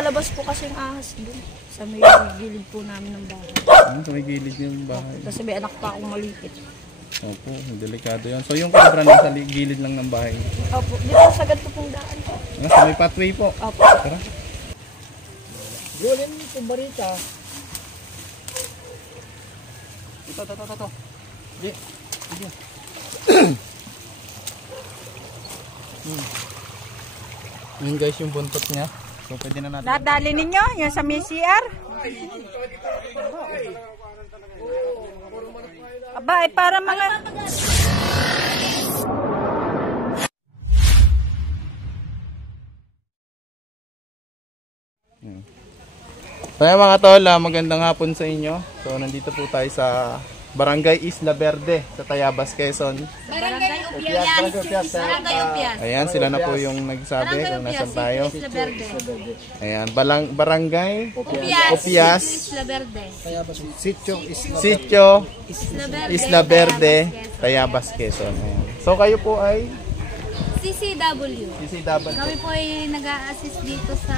lalabas po kasi yung ahas doon. Sa may gilid po namin ng bahay. Sa may gilid yung bahay. Kasi may anak pa akong maliit. Opo, delikado yan. So yung cobra nasa gilid lang ng bahay. Opo, dito sa ganito pong daan. Sa may pathway po. Opo. Tara. Gulin yung barita. Ito. Sige. Ayan guys yung buntot niya. So pwede na natin. Dadali ninyo yung sa CR. Aba, para mga... So yan mga tol, magandang hapon sa inyo. So nandito po tayo sa Barangay Isla Verde sa Tayabas, Quezon. Barangay Upias. Barangay Upias. Ayan, sila na po yung nagsabi kung nasan tayo. Isla Verde. Ayan, Barangay Upias. Isla Verde. Sitio Isla Verde, Tayabas, Quezon. Ayan. So kayo po ay CCW. Kami po ay nag-a-assist dito sa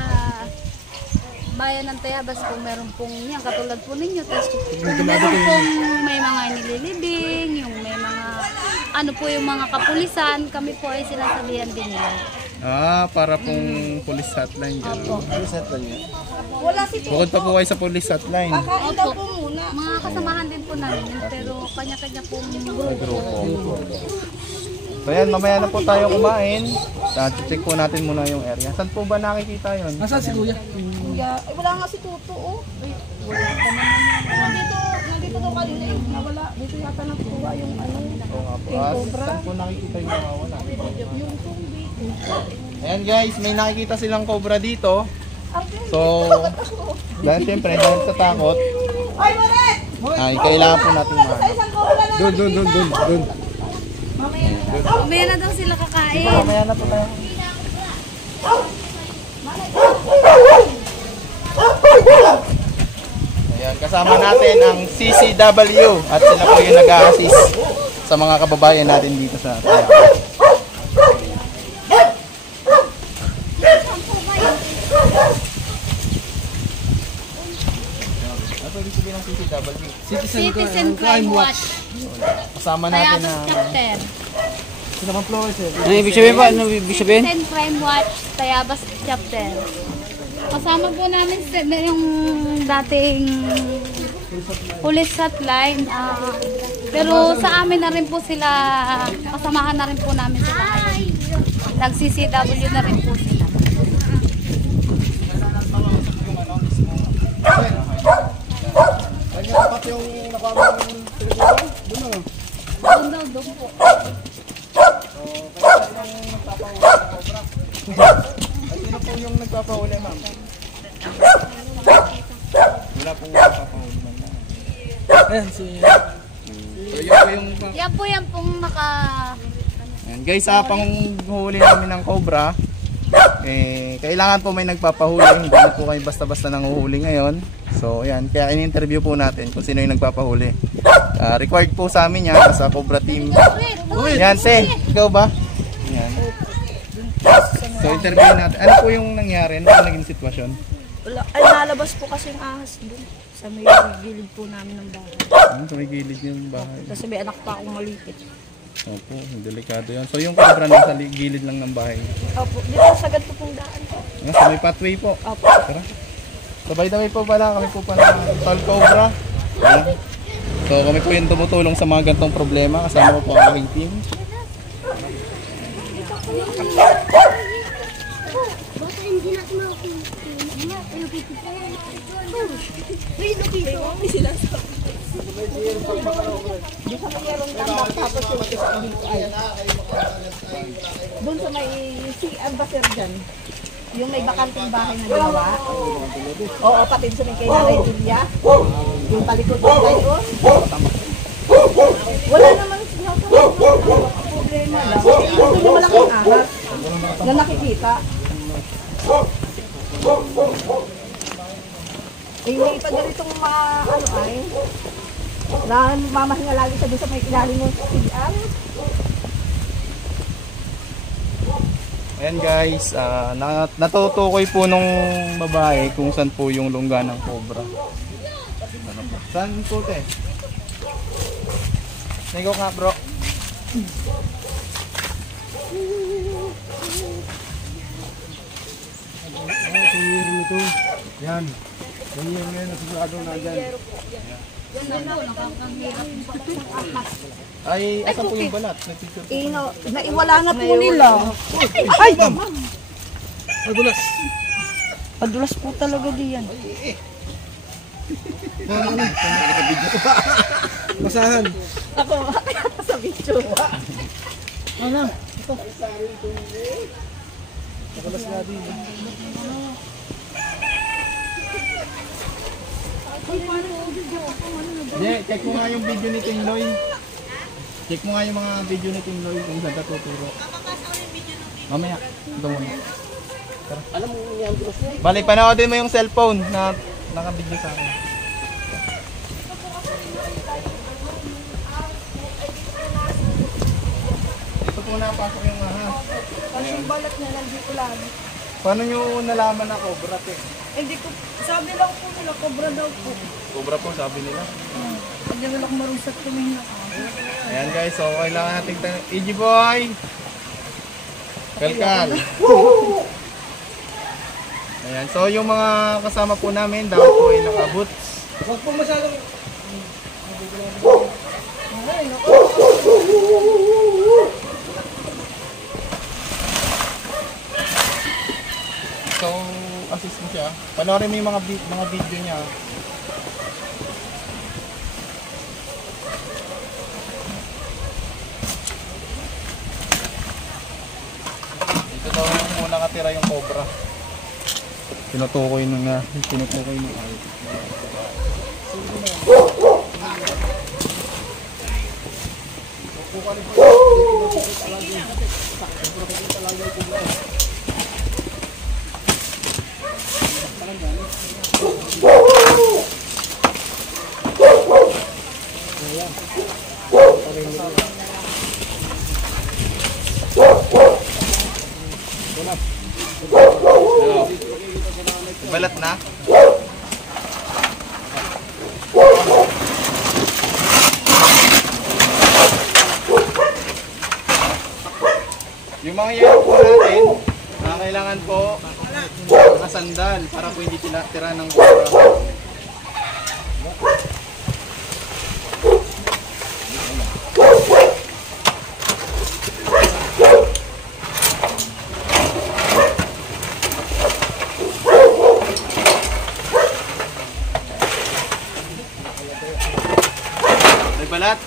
bayan ng Tayabas kung meron pong yan, katulad po ninyo. Tapos kung meron pong may mga nililibing, yung may mga ano po yung mga kapulisan, kami po ay sinasabihan din nila. para pong police hotline dyan. Opo. Police hotline yan. Wala si Bukod pa po kayo sa police hotline. Opo. Mga kasamahan din po namin, pero kanya-kanya pong grupo. So yan, mamaya na po tayo kumain. Check po natin muna yung area. Saan po ba nakikita yun? Nasaan si Kuya? Wala nga si Tuto, oh. Wala ka naman. Nandito daw kanina eh. Nawala. Dito yata nakuha yung ano. Yung cobra. Saan po nakikita yung nawawala? Yung dito. Ayan guys, may nakikita silang cobra dito. So, dahil siyempre, dahil sa takot, ay kailangan po natin Doon. Mamaya na daw sila kakain. mamaya na po tayo. Ayan, kasama natin ang CCW at sila po yung nag-a-assist sa mga kababayan natin dito sa Tayabas. Ano ibig sabihin ng CCW? Citizen Crime Watch. Kasama natin Tayabas na... Chapter. Sino bang flowers eh? Ano ibig sabihin pa? Ano ibig sabihin? Citizen Crime Watch, Tayabas Chapter. Kasama po namin yung dating police hotline. Pero sa amin na rin po sila, kasamahan na rin po namin sila ngayon. Nag-CCW na rin po sila. Dapat yung nakuha ng telepono? Doon po. Sino po yung nagpapahuli, ma'am? Wala pong nagpapahuli, ma'am. Ayan, si... So, yun po yung... Yan pong naka... Ayan, guys, panghuli namin ng cobra, kailangan po may nagpapahuli. Hindi po kayo basta-basta nanguhuli ngayon. So, ayan, kaya in-interview po natin kung sino yung nagpapahuli. Required po sa amin yan, sa Cobra Team. Yan, te, ikaw ba? Yan. So, interview natin. Ano po yung nangyari? Ano yung naging sitwasyon? Wala, ay nalabas po kasi yung ahas doon. Sa may gilid po namin ng bahay. Sa may gilid yung bahay. Kasi may anak pa akong maliit. Opo, delikado yan. So, yung cobra nasa gilid lang ng bahay. Opo, dito sa ganito pong daan. Sa may pathway po. Opo. Tara. Sabay na po pala, kami po pala Tall Cobra. Ayan. So kami po yung tumutulong sa mga gantong problema. Kasama po ang aking team. Doon sa may CR ba sir dyan? Yung may bakanteng bahay na ginawa. Oo, pati sa may kay Nanay Julia. Yung palikod ko kayo. Wala naman problema lang. Gusto nyo malaking ahas na nakikita. May ipa ganitong mga ano ay na mamahinga lagi sa doon sa may ilalim ng CR. Ayan guys, natutukoy po nung babae kung saan po yung lungga ng cobra. Ano po? Saan po te? Nego nga bro. Meron ito. Yan. Ganyan ngayon, nasigurado na dyan. Yan na po, nakakahirap akas. Ay, asan po yung balat? Nagpicture po. Naiwala na po nila. Ay! Madulas. Padulas po talaga diyan. Masahan. Ako, sa video. Ano? Ito. Madulas nga din. Check mo nga yung video ni Ting Loy. Check mo nga yung mga video ni Ting Loy kung saan ka tuturo. Mamaya, ito muna. Alam mo yung dulas niya? Bali, panoodin mo yung cellphone na naka-video sa akin. Ito po na pasok yung ahas. Kasi yung balat niya nandito lang. Paano nyo nalaman na cobra te? Hindi ko, sabi lang po nila, cobra daw po. Cobra po sabi nila. Hindi nila ako marusat tumingin ako. Ayan guys, so kailangan nating EG boy! Kalkal! Ayan, so yung mga kasama po namin, dapat po ay naka-boots. Huwag po masyadong... So, assist mo siya. Panoorin mo yung mga video niya. Ito daw yung muna nakatira yung cobra. Tinutukoy nung ay. Balat na. Yung mga yero po natin, kailangan po nakasandal para po hindi tira ng cobra. May balat.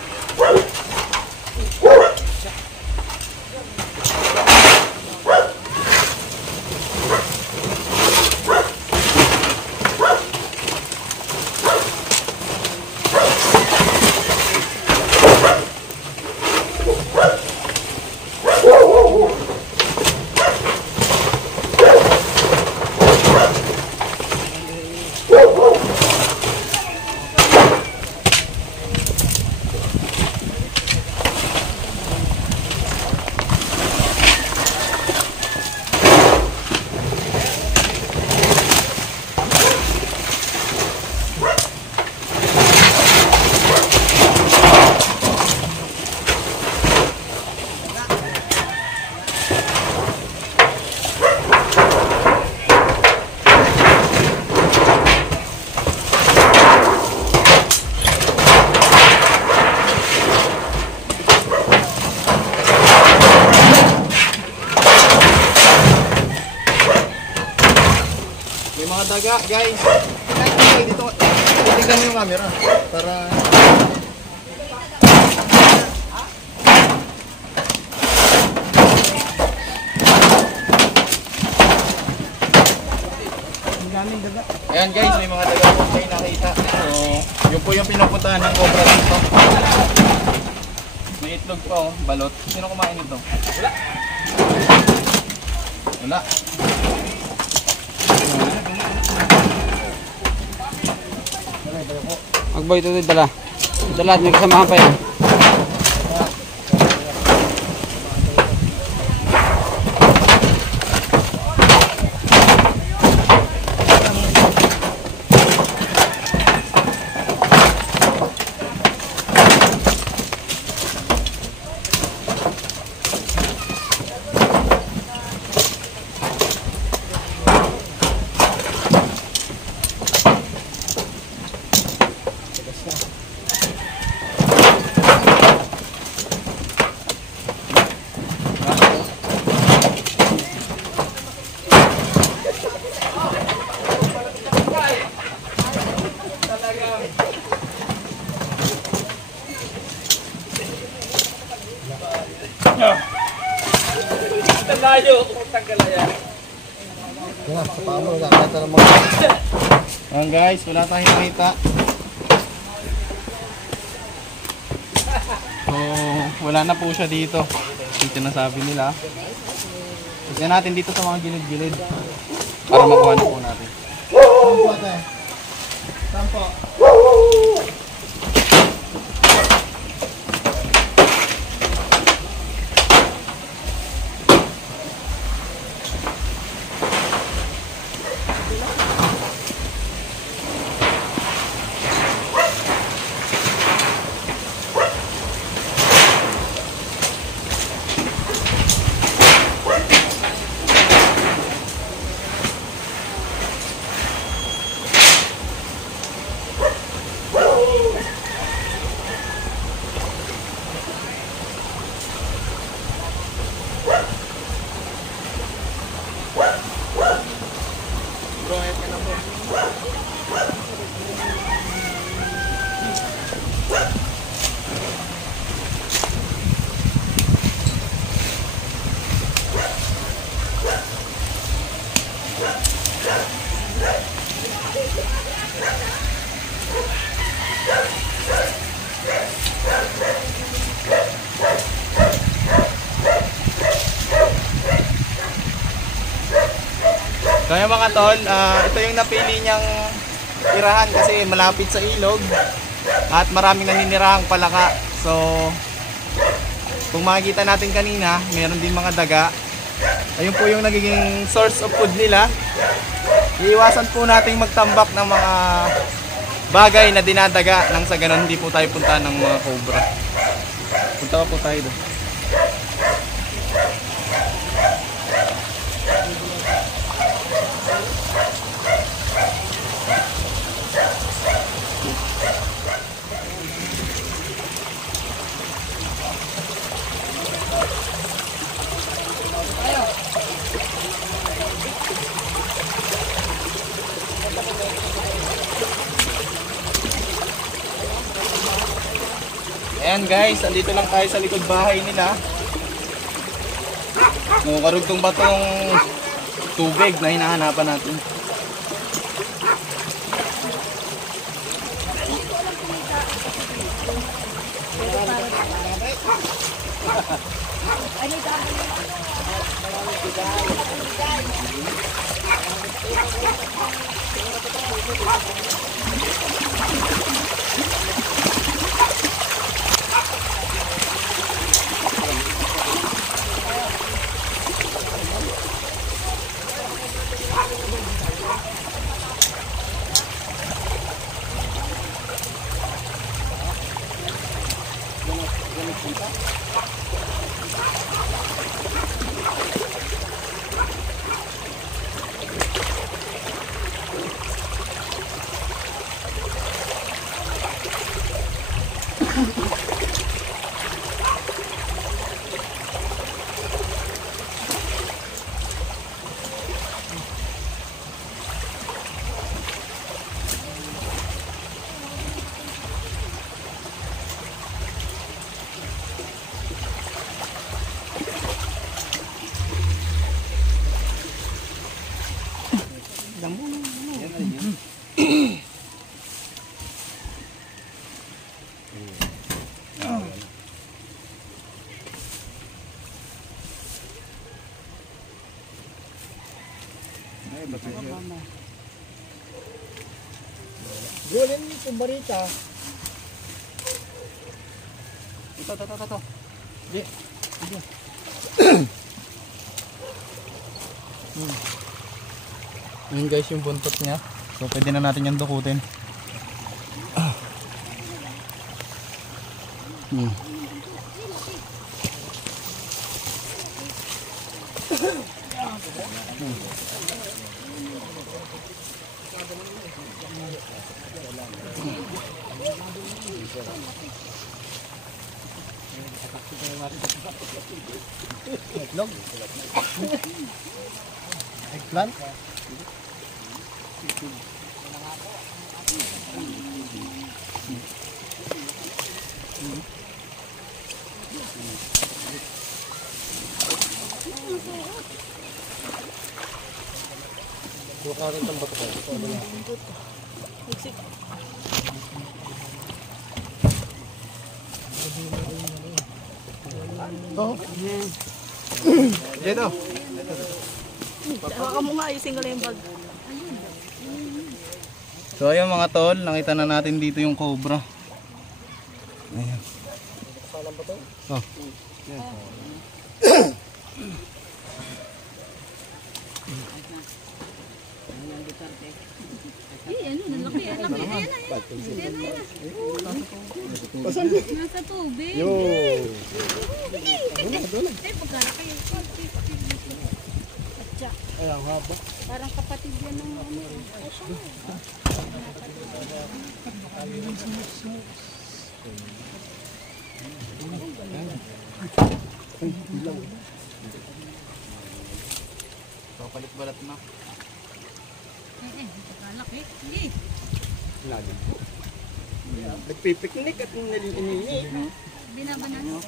May mga daga, guys. Dito, tingnan mo yung camera para ayan guys, may mga daga po kayo nakita. So, yun po yung pinupuntahan ng cobra dito. May itlog pa oh, balot. Sino kumain nito? Wala. Wala. Magboy ito dala. Dala at may kasamahan pa yan. Kita ng mga... Ayan guys, wala tayong nakita. So, wala na po siya dito. Dito na sabi nila. Tignan natin dito sa mga gilid-gilid. Para makuha na po natin. Sampo ate. Sampo. So yung mga tol, ito yung napili niyang tirahan kasi malapit sa ilog at maraming naninirahang palaka. So kung makikita natin kanina, meron din mga daga. Ayun po yung nagiging source of food nila. Iiwasan po nating magtambak ng mga bagay na dinadaga nang sa ganun hindi po tayo punta ng mga cobra. Punta po tayo doon. Ayan guys, andito lang tayo sa likod bahay nila. So, karugtong ba tong tubig na hinahanapan natin? Gulin yung barita. Ito. Di. Ayan guys yung buntot niya. So pwede na natin yung dukutin. Eggnog. Eggplant. akin itong bato ko. Dito. Hawakan mo nga, ayusin ko lang yung bag. So ayun mga tol, nakita na natin dito yung cobra. Ayan. Oh. Ano, laki. Ayan na. Nasa tubig. Yo! Pagkalaki. Ay, ang haba. Parang kapatid yan ng ano. Ay, siya. Papalit-balat na. Pagkalaki. Hindi. Nagpipiknik at nalilinig. Binabanan.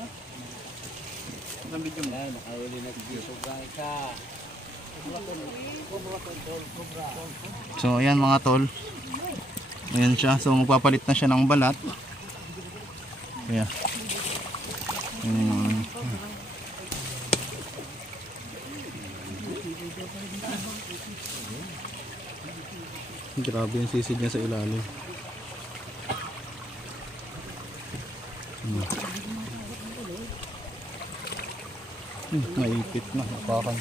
Ang video mo. Nakahuli na dito ka. So ayan mga tol. Ayan siya. So magpapalit na siya ng balat. Ayan. Grabe yung sisid niya sa ilalim. Naipit na. Napakan.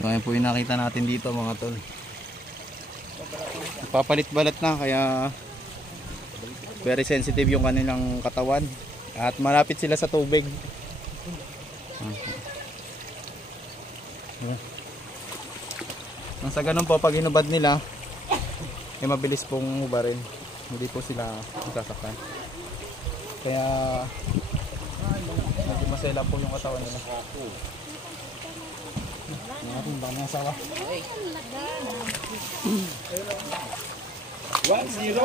So ayan po yung nakita natin dito mga tol. Papalit balat na kaya very sensitive yung kanilang katawan at malapit sila sa tubig. Nang sa ganun po pag hinubad nila ay mabilis pong hubarin, hindi po sila sasaktan, kaya medyo masela po yung katawan nila. Natin ba mga sawa? 1-0.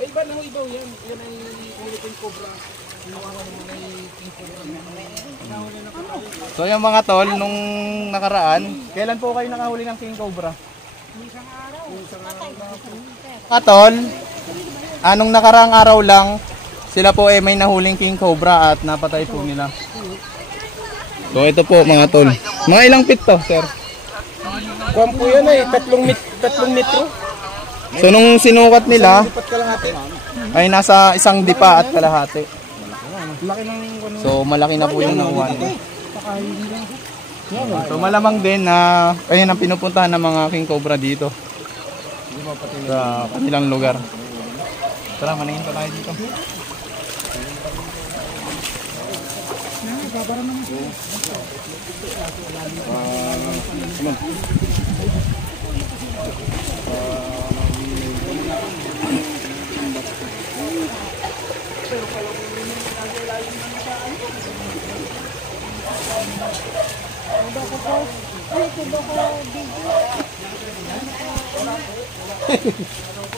Ay, ba lang ibaw yan? Yan ay Philippine Cobra. So yung mga tol, nung nakaraan, kailan po kayo nakahuli ng King Cobra? Mga tol, anong nakaraang araw lang, sila po ay may nahuling King Cobra at napatay po nila. So ito po mga tol. Mga ilang feet to, sir? Kuwan po yan ay 3 metro. So nung sinukat nila, Lipat ka lang natin. ay nasa 1 dipa at kalahati. Laki ng So malaki na po yung nakuha nila. So malamang din na ayun ang pinupuntahan ng mga King Cobra dito sa kanilang lugar. Tara, maningin pa tayo dito.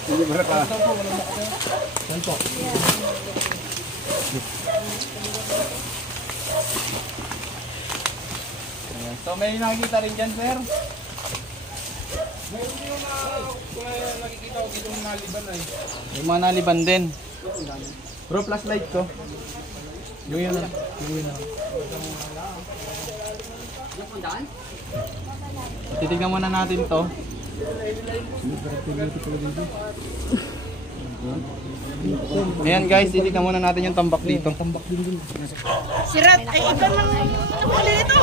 Hindi ba ka? So may nakikita rin dyan, sir. Meron din yung nakikita ko dito ng naliban ay. Yung mga naliban din. Bro, flashlight ko. Yung yun na. Titignan muna natin to. Ayan guys, titignan muna natin yung tambak dito. Sirat, ay iba nang huli ito.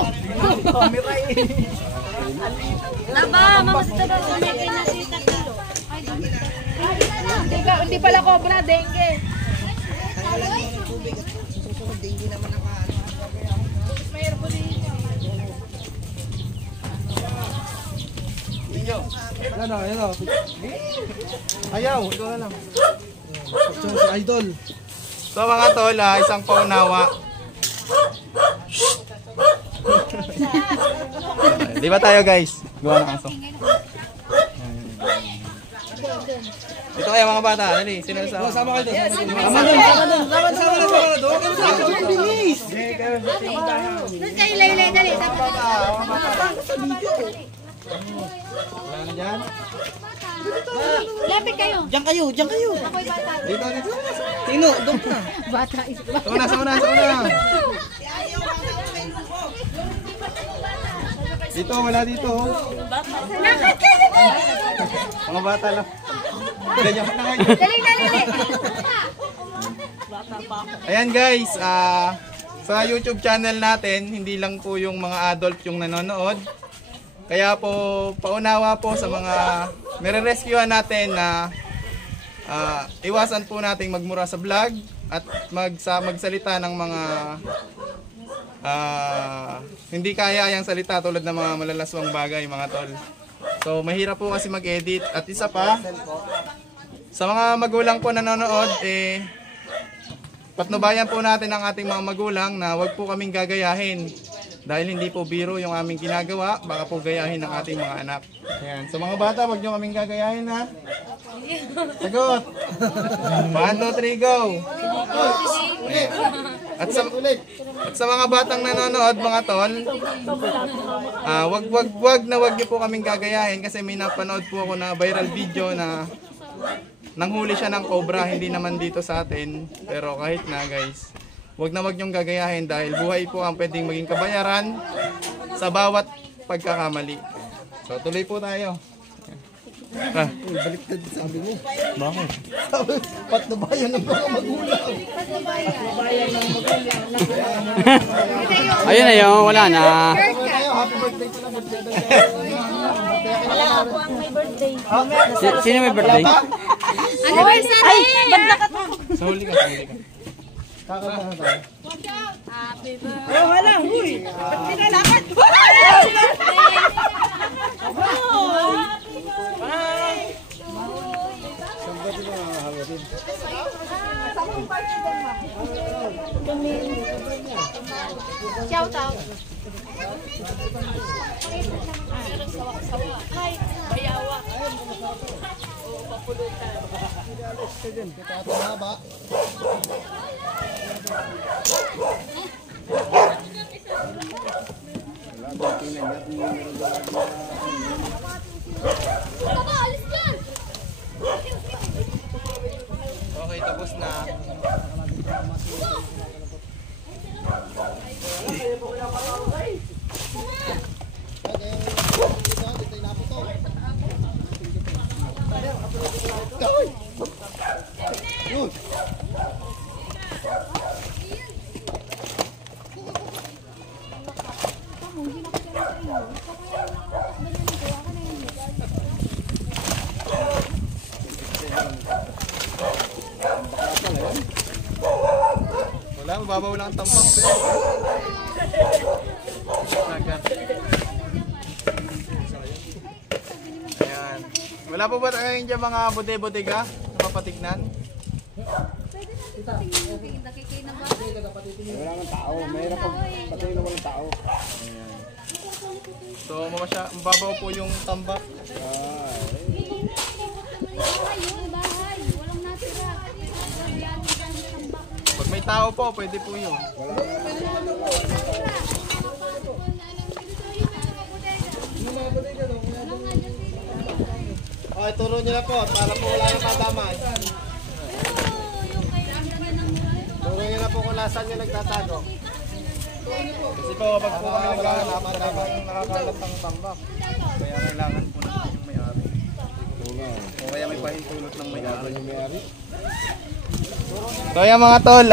Laba, mamas ito daw. May kinasita dito. Ay, Hindi pala cobra, dengue. Mayroon po din. Ano, ano. Ayaw, ito na lang. Picture si Idol. So mga tol, isang paunawa. Di ba tayo guys? Gawa ng aso. Ito kaya mga bata, dali, sino sa Sama kayo doon. Sama doon. Sama doon. Bilis. Doon kayo, laylay, dali. Wala na dyan? Lapit kayo. Diyan kayo. Ako'y bata. Dito, dito. Tino, doon ka. Bata is bata. Sa una. Dito, wala dito. Nakit kayo ba? Mga bata lang. Ganyan ka na kayo. Dali. Ayan guys, sa YouTube channel natin, hindi lang po yung mga adult yung nanonood. Kaya po, paunawa po sa mga mere-rescuehan natin na iwasan po nating magmura sa vlog at magsalita ng mga hindi kaya yung salita tulad ng mga malalaswang bagay mga tol. So mahirap po kasi mag-edit at isa pa sa mga magulang po nanonood patnubayan po natin ang ating mga magulang na wag po kaming gagayahin dahil hindi po biro yung aming ginagawa, baka po gayahin ng ating mga anak. Ayan. So mga bata, wag nyo kaming gagayahin ha. Sagot. 1, 2, 3, go. Ayan. At sa mga batang nanonood mga tol, wag niyo po kaming gagayahin kasi may napanood po ako na viral video na nanghuli siya ng cobra, hindi naman dito sa atin. Pero kahit na guys, wag niyong gagayahin dahil buhay po ang pwedeng maging kabayaran sa bawat pagkakamali. So tuloy po tayo. Baliktad sabi mo. Bakit? Sabi, patnubayan ng mga magulang. Ayun na yun, wala na. Happy birthday pala. Wala ako ang may birthday. Sino may birthday? Anniversary! Sa huli ka. Kakanta tayo. Happy birthday! Wala, huy. Ba't pinalakad? Shout out! Okay, tapos na. Wala, mababaw lang ang tambak. Ayan. Wala po ba ngayon dyan mga bote-botega na mapatignan? Wala ng tao. Mayroon pag patay na walang tao. So, mababaw po yung tambak. Walang natira. Pag may tao po, pwede po yun. Okay, turo nyo na po para po wala nang madamay. Turo nyo na po kung nasaan nyo nagtatago. Kasi po, pag po kami naghahanap, nakakalat ang tambak. Kaya kailangan po natin yung may-ari. O kaya may pahintulot ng may-ari. So ayan mga tol,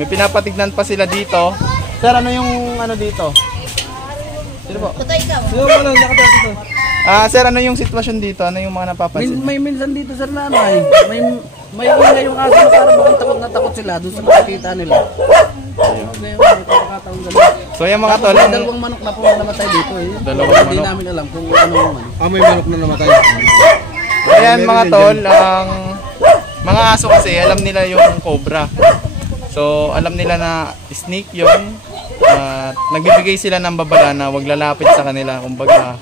may pinapatignan pa sila dito. Sir, ano yung ano dito? Sino po? Ito ikaw. Sino mo lang nakatayo dito? Sir, ano yung sitwasyon dito? Ano yung mga napapansin? May minsan dito sir na ano ay, may ingay yung aso na parang bakit takot na takot sila doon sa nakikita nila. Ngayon, may pagkakataon ganun. So yung mga tol, May dalawang manok na po na namatay dito eh. Dalawang Hindi manok? namin alam kung ano yung manok. May manok na namatay. ayan mga tol, ang mga aso kasi alam nila yung cobra. So alam nila na snake yun. At nagbibigay sila ng babala na wag lalapit sa kanila. Kumbaga,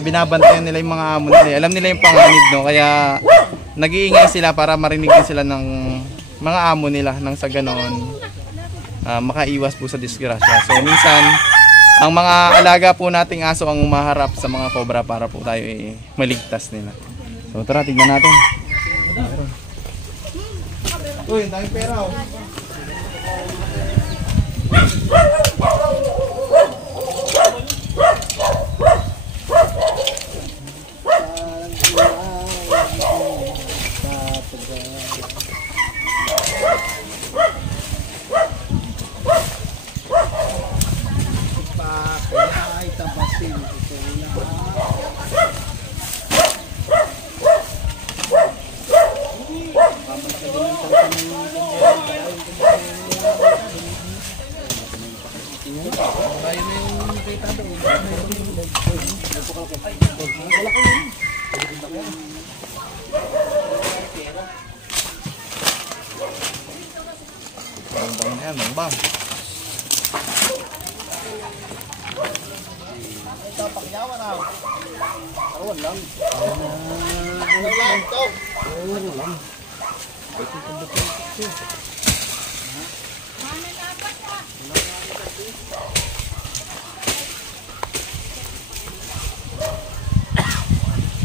binabantayan nila yung mga amo nila. Alam nila yung panganib, no? Kaya nag-iingay sila para marinig din sila ng mga amo nila nang sa ganon makaiwas po sa disgrasya. So minsan ang mga alaga po nating aso ang umaharap sa mga cobra para po tayo maligtas nila. So tara, tignan natin. Uy, ang daming pera oh. Ayan, bang.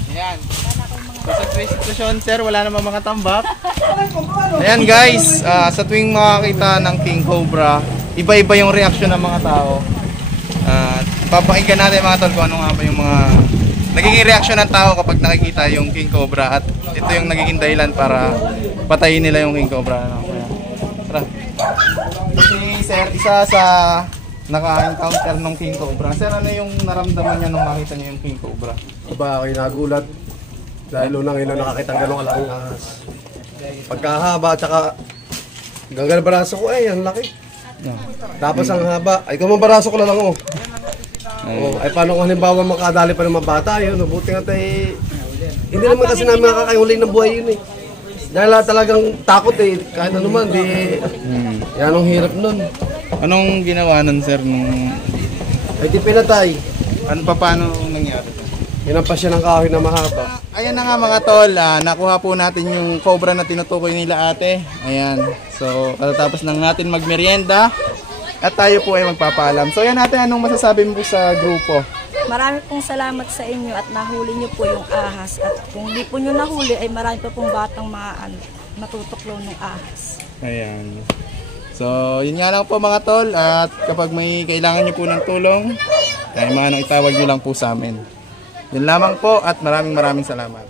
Ayan. So sa sitwasyon, sir, wala namang mga tambak. Ayan guys, sa tuwing makakita ng king cobra, iba-iba yung reaksyon ng mga tao. Papakinggan natin mga tol kung ano nga ba yung mga nagiging reaksyon ng tao kapag nakikita yung king cobra. At ito yung nagiging dahilan para patayin nila yung king cobra. Tara. Si sir, isa sa naka-encounter ng king cobra. Sir, ano yung naramdaman niya nung makita niya yung king cobra? Aba, kayo nagulat. Dahil unang ina nakakita ng ganong alaking ahas. Pagkahaba, tsaka ganggal baraso ko ang laki. Tapos ang haba, ay kung baraso ko na lang ay paano kung halimbawa makadali pa ng mga bata yun, buti nga tayo, hindi naman kasi namin makakayuli ng buhay yun eh. Dahil talagang takot kahit ano man, yan ang hirap nun. Anong ginawa nun sir nung... Ay di pinatay. Paano nangyari? Hinampas siya ng kahoy na mahaba. Ayan na nga mga tol, nakuha po natin yung cobra na tinutukoy nila ate. Ayan, so katatapos lang natin magmerienda at tayo po ay magpapaalam. So ayan natin, anong masasabi mo sa grupo? Marami pong salamat sa inyo at nahuli niyo po yung ahas. At kung di po nyo nahuli ay marami pa pong batang matutuklaw ng ahas. Ayan. So yun nga lang po mga tol, at kapag may kailangan nyo po ng tulong, ay itawag nyo lang po sa amin. Yun lamang po at maraming salamat.